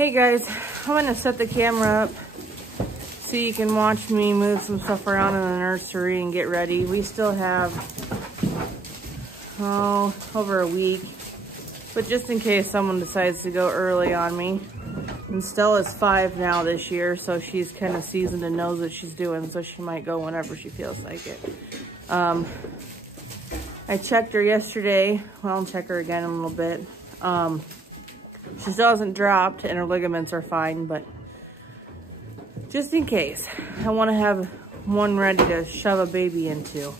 Hey guys, I'm gonna set the camera up so you can watch me move some stuff around in the nursery and get ready. We still have, over a week, but just in case someone decides to go early on me. And Stella's 5 now this year, so she's kind of seasoned and knows what she's doing, so she might go whenever she feels like it. I checked her yesterday. Well, I'll check her again in a little bit. She still hasn't dropped and her ligaments are fine, but just in case, I want to have one ready to shove a baby into.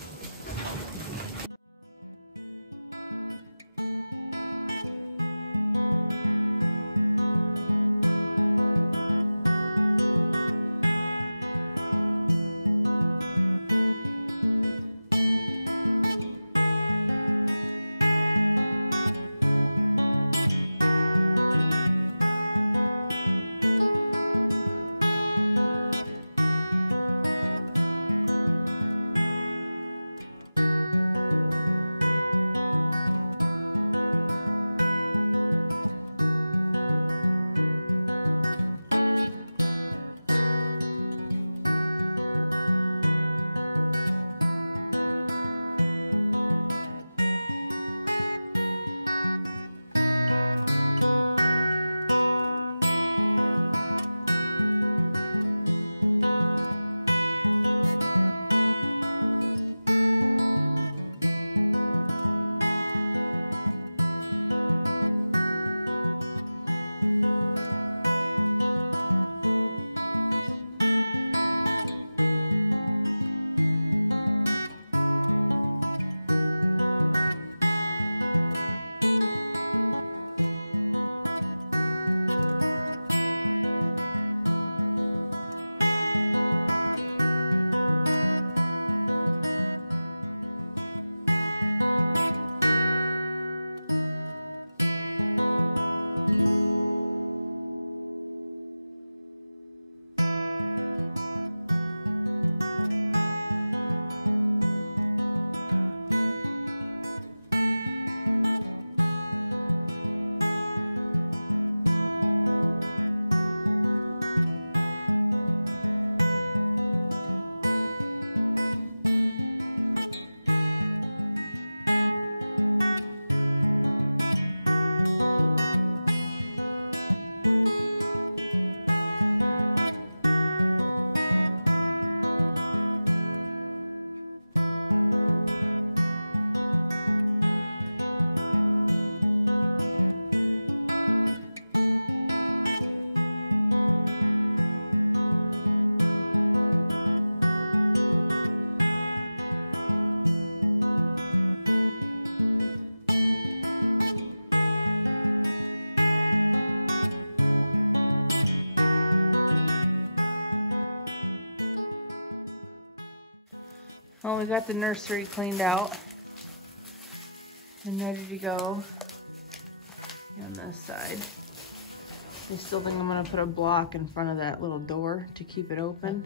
Well, we got the nursery cleaned out and ready to go on this side. I still think I'm gonna put a block in front of that little door to keep it open.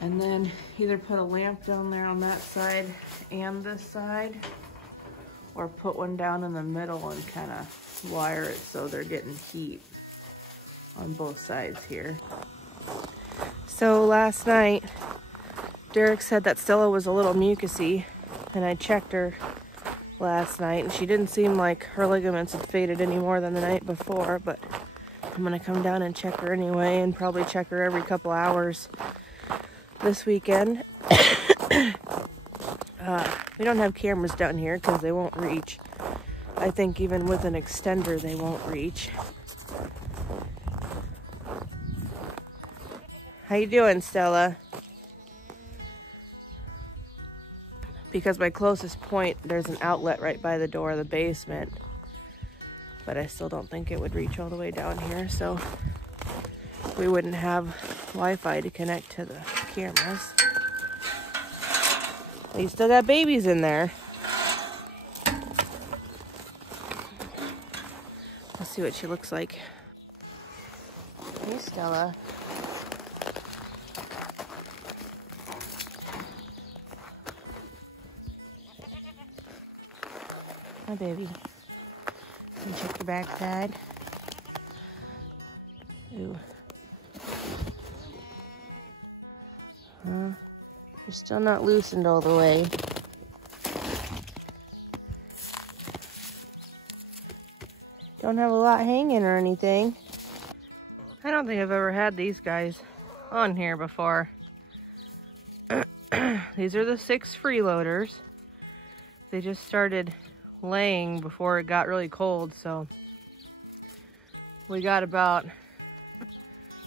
And then either put a lamp down there on that side and this side, or put one down in the middle and kind of wire it so they're getting heat on both sides here. So last night, Derek said that Stella was a little mucusy, and I checked her last night, and she didn't seem like her ligaments had faded any more than the night before, but I'm gonna come down and check her anyway, and probably check her every couple hours this weekend. We don't have cameras down here because they won't reach. I think even with an extender they won't reach. How you doing, Stella? Because my closest point, there's an outlet right by the door of the basement, but I still don't think it would reach all the way down here, so we wouldn't have Wi-Fi to connect to the cameras. Well, you still got babies in there. Let's see what she looks like. There's Stella. Hi, baby. Can you check your backside? Still not loosened all the way. Don't have a lot hanging or anything. I don't think I've ever had these guys on here before. These are the 6 freeloaders. They just started laying before it got really cold, so we got about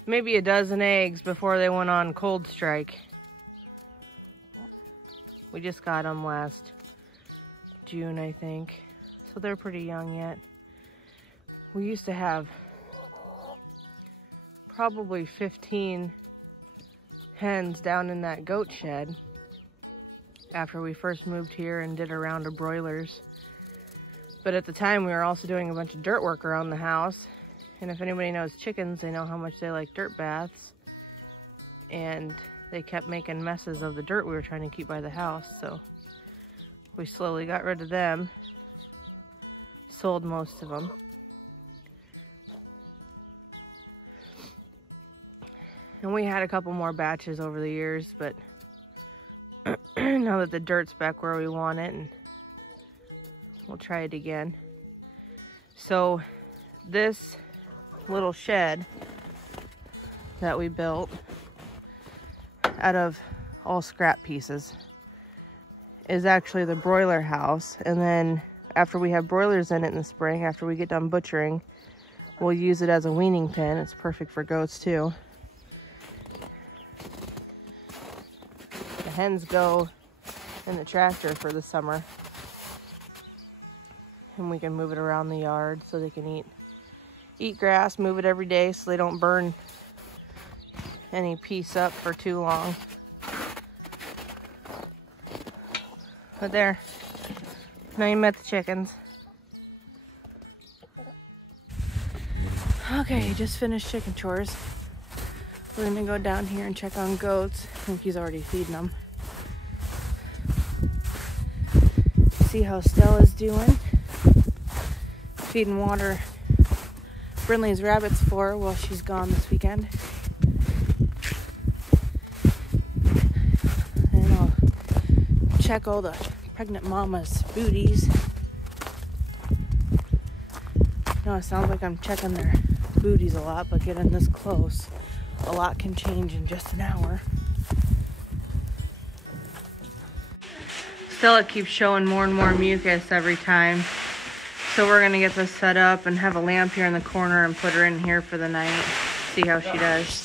maybe a dozen eggs before they went on cold strike. We just got them last June, I think, so they're pretty young yet. We used to have probably 15 hens down in that goat shed after we first moved here and did a round of broilers. But at the time we were also doing a bunch of dirt work around the house, and if anybody knows chickens, they know how much they like dirt baths, and they kept making messes of the dirt we were trying to keep by the house, so we slowly got rid of them, sold most of them. And we had a couple more batches over the years, but now that the dirt's back where we want it, we'll try it again. So this little shed that we built out of all scrap pieces is actually the broiler house. And then after we have broilers in it in the spring, after we get done butchering, we'll use it as a weaning pen. It's perfect for goats too. Hens go in the tractor for the summer, and we can move it around the yard so they can eat grass, move it every day so they don't burn any piece up for too long. But there, now you met the chickens. Okay, just finished chicken chores. We're gonna go down here and check on goats. I think he's already feeding them. See how Stella's doing. Feeding water Brinley's rabbits for her while she's gone this weekend. And I'll check all the pregnant mama's booties. No, it sounds like I'm checking their booties a lot, but getting this close, a lot can change in just an hour. Stella keeps showing more and more mucus every time. So we're gonna get this set up and have a lamp here in the corner and put her in here for the night. See how she does.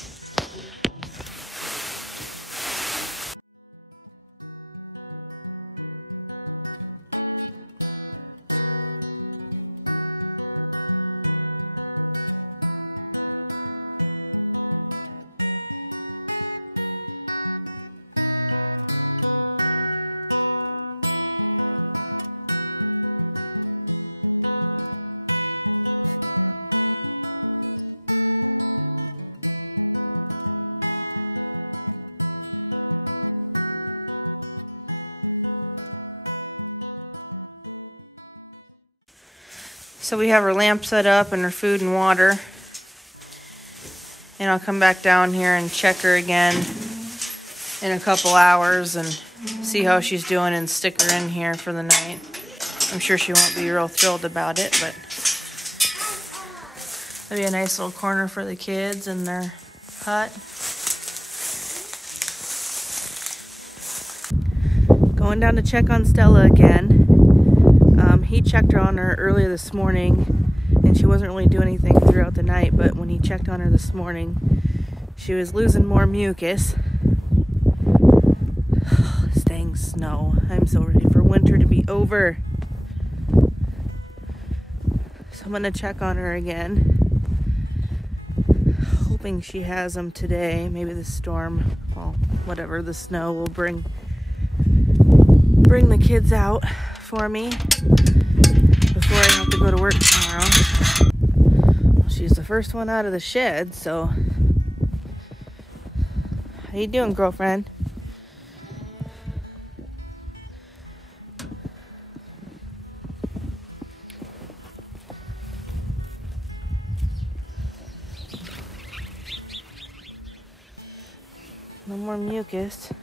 So we have her lamp set up and her food and water. And I'll come back down here and check her again in a couple hours and see how she's doing and stick her in here for the night. I'm sure she won't be real thrilled about it, but it'll be a nice little corner for the kids and their hut. Going down to check on Stella again. He checked on her earlier this morning, and she wasn't really doing anything throughout the night, but when he checked on her this morning, she was losing more mucus. This dang snow. I'm so ready for winter to be over. So I'm going to check on her again, hoping she has them today. Maybe the storm, well, whatever, the snow will bring the kids out for me before I have to go to work tomorrow. Well, she's the first one out of the shed, so how you doing, girlfriend? No more mucus.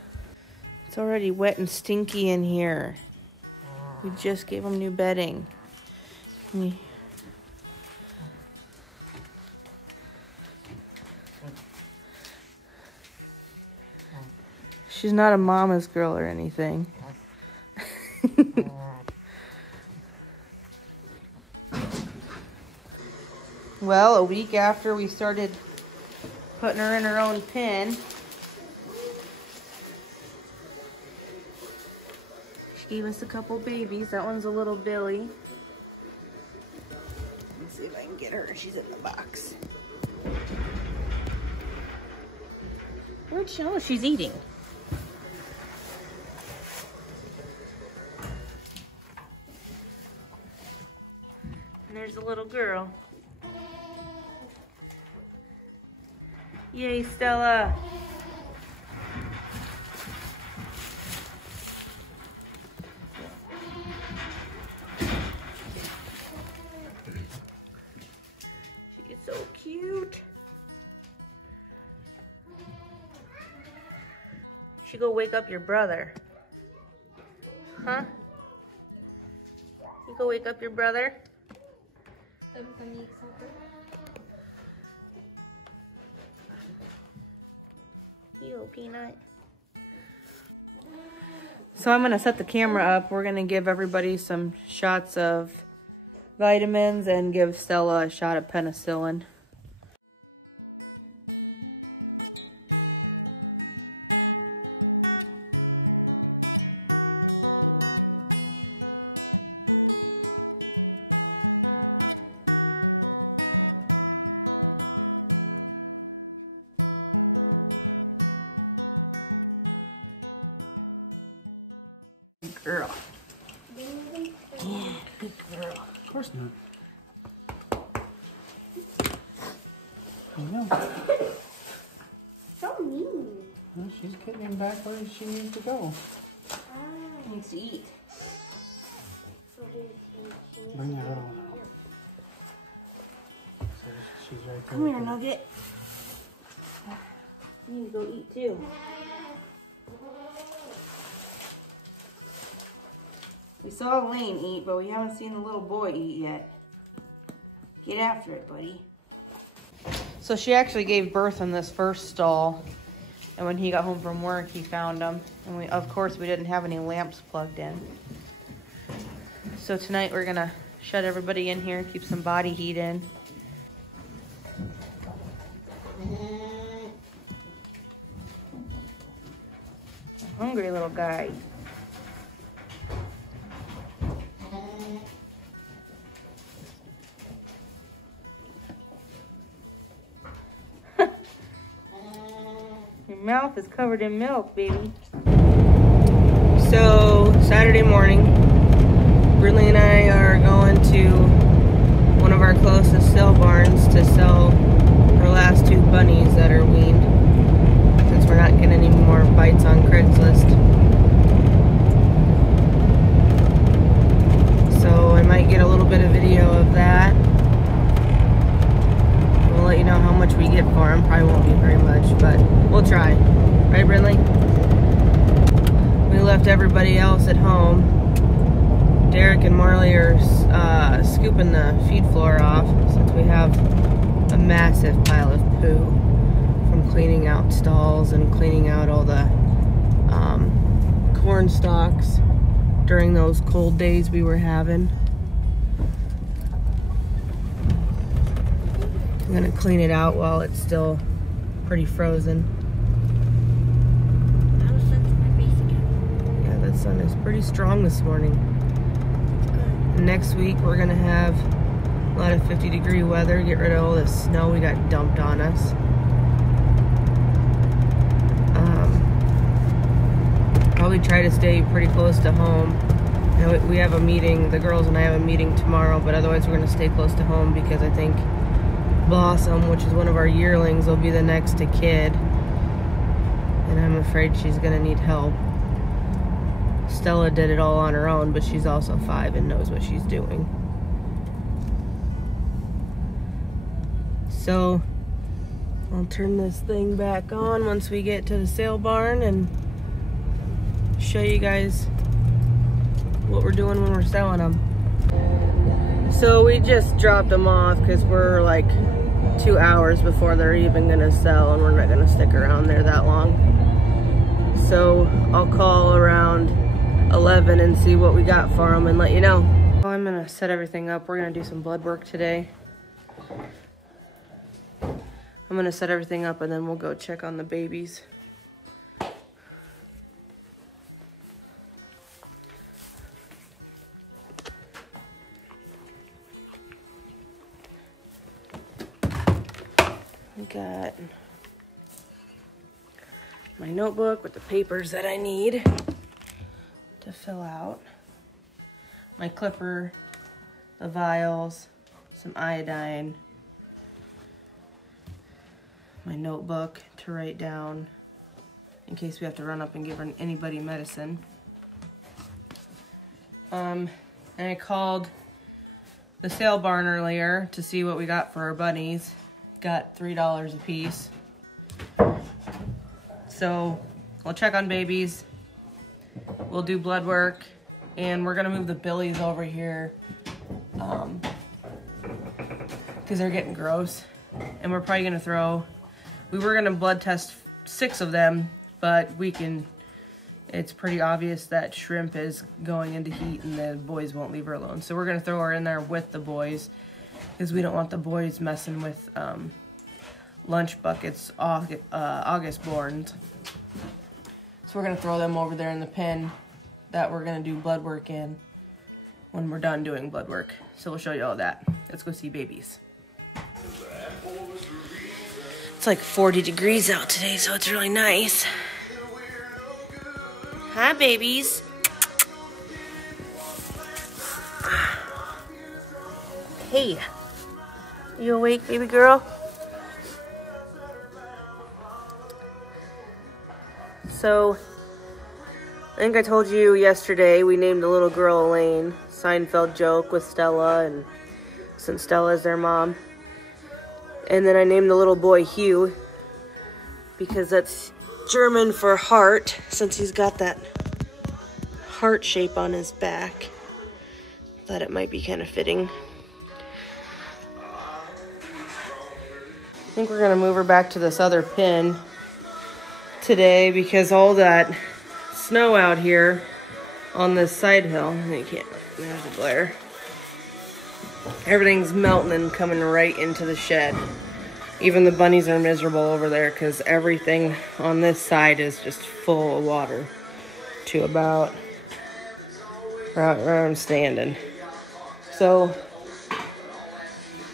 It's It's already wet and stinky in here. We just gave them new bedding. She's not a mama's girl or anything. Well, a week after we started putting her in her own pen, she gave us a couple babies. That one's a little Billy. Let's see if I can get her. She's in the box. Where'd she? Oh, she's eating. And there's a little girl. Yay, Stella. She's so cute. You should go wake up your brother. Huh? You go wake up your brother? Peanut. So I'm gonna set the camera up. We're gonna give everybody some shots of vitamins and give Stella a shot of penicillin. Girl. Yeah, good girl. Of course not. I know. So mean. Well, she's getting back where she needs to go. Needs to eat. Bring that other one out. So she's right there. Come here, Nugget. You need to go eat too. We saw Lane eat, but we haven't seen the little boy eat yet. Get after it, buddy. So she actually gave birth in this first stall, and when he got home from work, he found them. And of course, we didn't have any lamps plugged in. So tonight we're gonna shut everybody in here, keep some body heat in. Hungry little guy. Your mouth is covered in milk, baby. So, Saturday morning, Brinley and I are going to one of our closest sale barns to sell our last 2 bunnies that are weaned, since we're not getting any more bites on Craigslist. So I might get a little bit of video of that. We'll let you know how much we get for them. Probably won't be very much, but we'll try. Right, Brinley? We left everybody else at home. Derek and Marley are scooping the feed floor off since we have a massive pile of poo from cleaning out stalls and cleaning out all the corn stalks during those cold days we were having. I'm gonna clean it out while it's still pretty frozen. Yeah, the sun is pretty strong this morning. Next week we're gonna have a lot of 50-degree weather, get rid of all this snow we got dumped on us. Probably try to stay pretty close to home. You know, we have a meeting, the girls and I have a meeting tomorrow, but otherwise we're gonna stay close to home because I think Blossom, which is one of our yearlings, will be the next to kid. And I'm afraid she's gonna need help. Stella did it all on her own, but she's also 5 and knows what she's doing. So I'll turn this thing back on once we get to the sale barn and show you guys what we're doing when we're selling them. So we just dropped them off because we're like 2 hours before they're even gonna sell, and we're not gonna stick around there that long. So I'll call around 11 and see what we got for them and let you know. I'm gonna set everything up. We're gonna do some blood work today. I'm gonna set everything up and then we'll go check on the babies. We got my notebook with the papers that I need to fill out. My clipper, the vials, some iodine, my notebook to write down in case we have to run up and give anybody medicine. And I called the sale barn earlier to see what we got for our bunnies. Got $3 a piece. So we'll check on babies. We'll do blood work, and we're gonna move the billies over here because they're getting gross. And we're probably gonna throw, we were gonna blood test 6 of them, but it's pretty obvious that Shrimp is going into heat and the boys won't leave her alone. So we're gonna throw her in there with the boys because we don't want the boys messing with lunch buckets, August borns. So we're gonna throw them over there in the pen that we're gonna do blood work in when we're done doing blood work. So we'll show you all that. Let's go see babies. It's like 40 degrees out today, so it's really nice. Hi, babies. Hey, you awake, baby girl? So, I think I told you yesterday we named the little girl Elaine. Seinfeld joke with Stella, and since Stella is their mom. And then I named the little boy Hugh because that's German for heart, since he's got that heart shape on his back. Thought it might be kind of fitting. I think we're gonna move her back to this other pen today because all that snow out here on this side hill, you can't, there's the glare. Everything's melting and coming right into the shed. Even the bunnies are miserable over there because everything on this side is just full of water to about where I'm standing. So,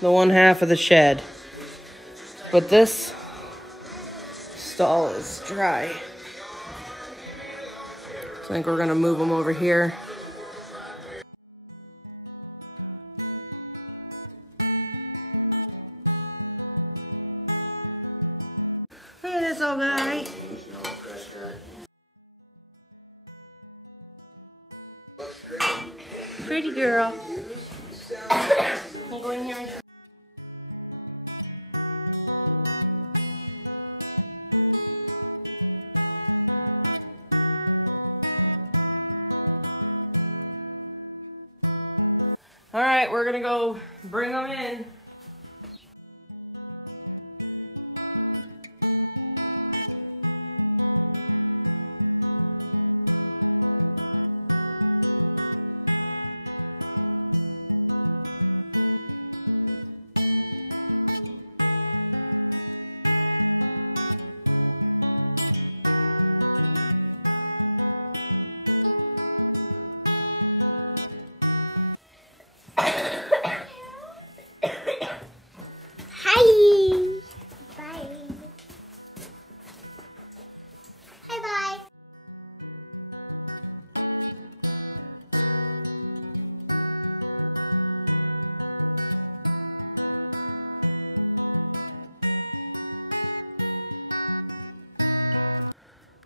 the one half of the shed. But this stall is dry. So I think we're gonna move them over here. Look at this old guy. Pretty girl. Can you go in here? All right, we're gonna go bring them in.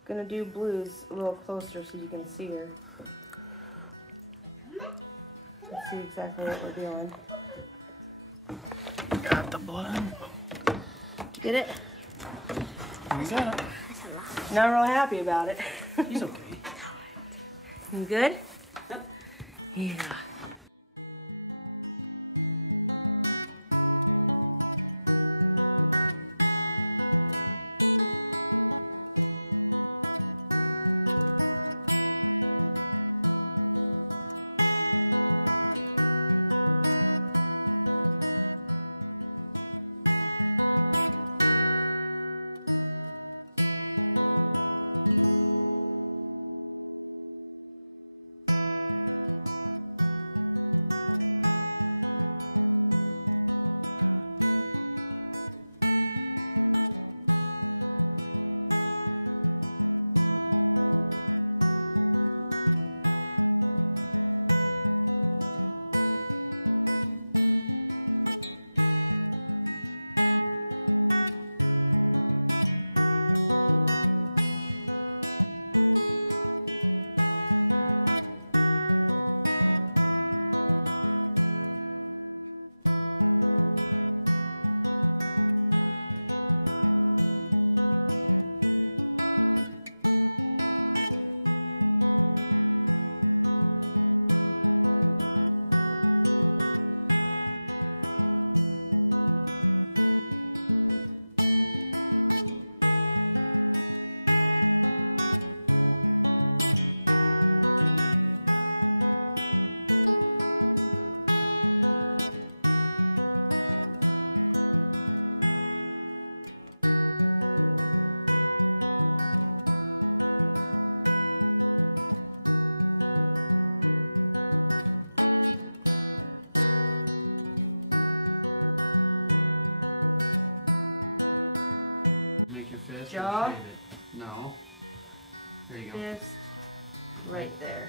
Gonna do Blues a little closer so you can see her. Let's see exactly what we're doing. Got the blood. Get it? We got it. Not really happy about it. He's okay. You good? Yeah. Jaw. No. There you go. Fist. Right there.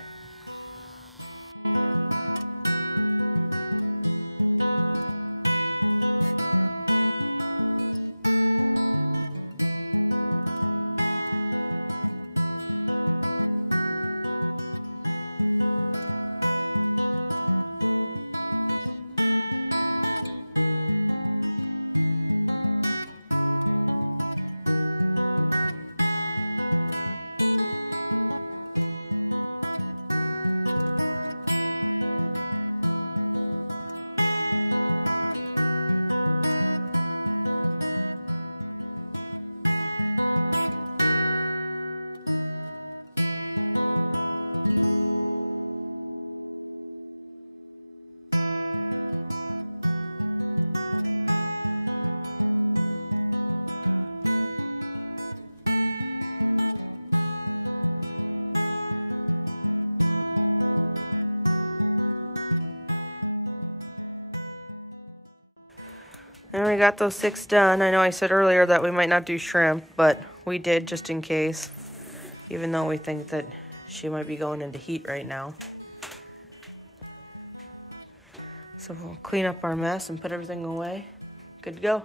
And we got those 6 done. I know I said earlier that we might not do shrimp, but we did just in case. Even though we think that she might be going into heat right now. So we'll clean up our mess and put everything away. Good to go.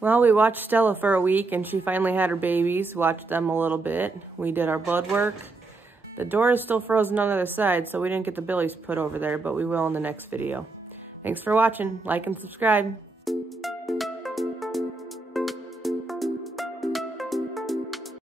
Well, we watched Stella for a week and she finally had her babies, watched them a little bit. We did our blood work. The door is still frozen on the other side, so we didn't get the billies put over there, but we will in the next video. Thanks for watching. Like and subscribe.